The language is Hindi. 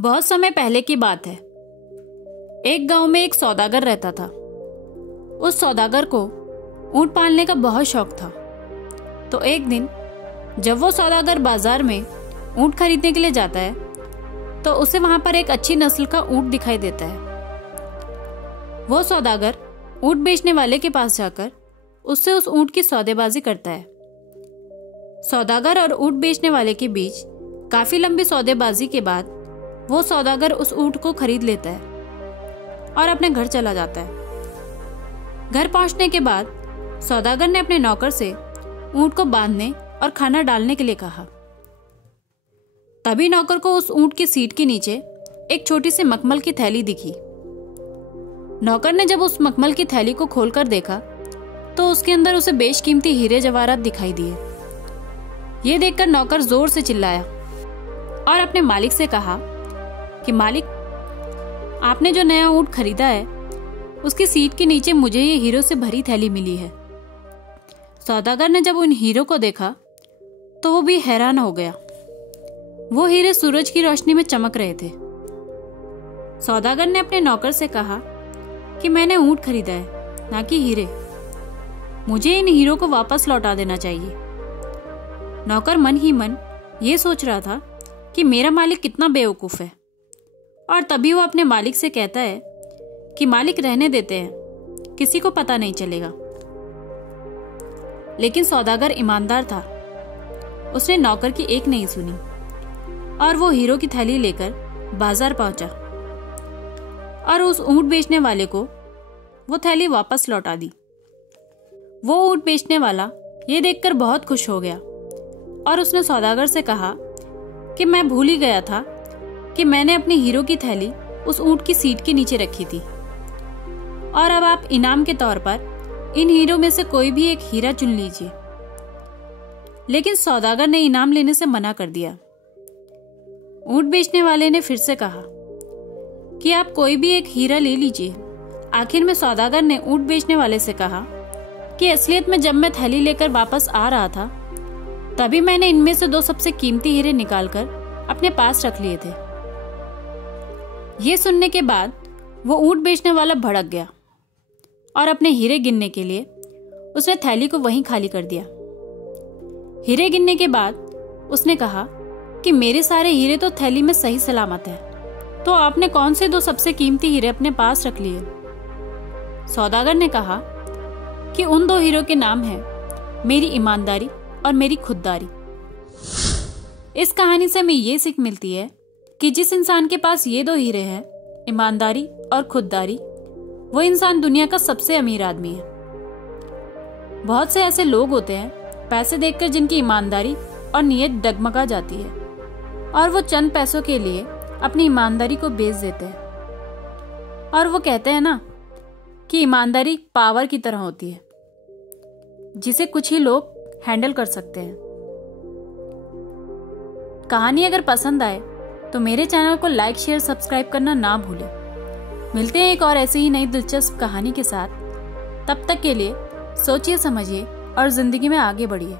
बहुत समय पहले की बात है। एक गांव में एक सौदागर रहता था। उस सौदागर को ऊंट पालने का बहुत शौक था। तो एक दिन जब वो सौदागर बाजार में ऊंट खरीदने के लिए जाता है तो उसे वहां पर एक अच्छी नस्ल का ऊंट दिखाई देता है। वो सौदागर ऊंट बेचने वाले के पास जाकर उससे उस ऊंट की सौदेबाजी करता है। सौदागर और ऊंट बेचने वाले के बीच काफी लंबी सौदेबाजी के बाद वो सौदागर उस ऊंट को खरीद लेता है और अपने घर चला जाता है। घर पहुंचने के बाद सौदागर ने अपने नौकर से ऊंट को बांधने और खाना डालने के लिए कहा। तभी नौकर को उस ऊंट की सीट के नीचे एक छोटी सी मखमल की थैली दिखी। नौकर ने जब उस मखमल की थैली को खोलकर देखा तो उसके अंदर उसे बेशकीमती हीरे जवाहरात दिखाई दिए। ये देखकर नौकर जोर से चिल्लाया और अपने मालिक से कहा कि मालिक, आपने जो नया ऊंट खरीदा है उसकी सीट के नीचे मुझे ये हीरों से भरी थैली मिली है। सौदागर ने जब उन हीरों को देखा तो वो भी हैरान हो गया। वो हीरे सूरज की रोशनी में चमक रहे थे। सौदागर ने अपने नौकर से कहा कि मैंने ऊंट खरीदा है, ना कि हीरे। मुझे इन हीरों को वापस लौटा देना चाहिए। नौकर मन ही मन ये सोच रहा था कि मेरा मालिक कितना बेवकूफ है, और तभी वो अपने मालिक से कहता है कि मालिक, रहने देते हैं, किसी को पता नहीं चलेगा। लेकिन सौदागर ईमानदार था। उसने नौकर की एक नहीं सुनी और वो हीरो की थैली लेकर बाजार पहुंचा और उस ऊंट बेचने वाले को वो थैली वापस लौटा दी। वो ऊंट बेचने वाला ये देखकर बहुत खुश हो गया और उसने सौदागर से कहा कि मैं भूल ही गया था कि मैंने अपनी हीरो की थैली उस ऊंट की सीट के नीचे रखी थी, और अब आप इनाम के तौर पर इन हीरो में से कोई भी एक हीरा चुन लीजिए। लेकिन सौदागर ने इनाम लेने से मना कर दिया। ऊंट बेचने वाले ने फिर से कहा कि आप कोई भी एक हीरा ले लीजिए। आखिर में सौदागर ने ऊंट बेचने वाले से कहा कि असलियत में जब मैं थैली लेकर वापस आ रहा था तभी मैंने इनमें से दो सबसे कीमती हीरे निकालकर अपने पास रख लिए थे। ये सुनने के बाद वो ऊंट बेचने वाला भड़क गया और अपने हीरे गिनने के लिए उसने थैली को वहीं खाली कर दिया। हीरे गिनने के बाद उसने कहा कि मेरे सारे हीरे तो थैली में सही सलामत है, तो आपने कौन से दो सबसे कीमती हीरे अपने पास रख लिए? सौदागर ने कहा कि उन दो हीरो के नाम हैं मेरी ईमानदारी और मेरी खुददारी। इस कहानी से हमें ये सीख मिलती है कि जिस इंसान के पास ये दो हीरे हैं, ईमानदारी और खुददारी, वो इंसान दुनिया का सबसे अमीर आदमी है। बहुत से ऐसे लोग होते हैं पैसे देखकर जिनकी ईमानदारी और नीयत डगमगा जाती है और वो चंद पैसों के लिए अपनी ईमानदारी को बेच देते हैं। और वो कहते हैं ना कि ईमानदारी पावर की तरह होती है जिसे कुछ ही लोग हैंडल कर सकते हैं। कहानी अगर पसंद आए तो मेरे चैनल को लाइक, शेयर, सब्सक्राइब करना ना भूलें। मिलते हैं एक और ऐसी ही नई दिलचस्प कहानी के साथ। तब तक के लिए सोचिए, समझिए और जिंदगी में आगे बढ़िए।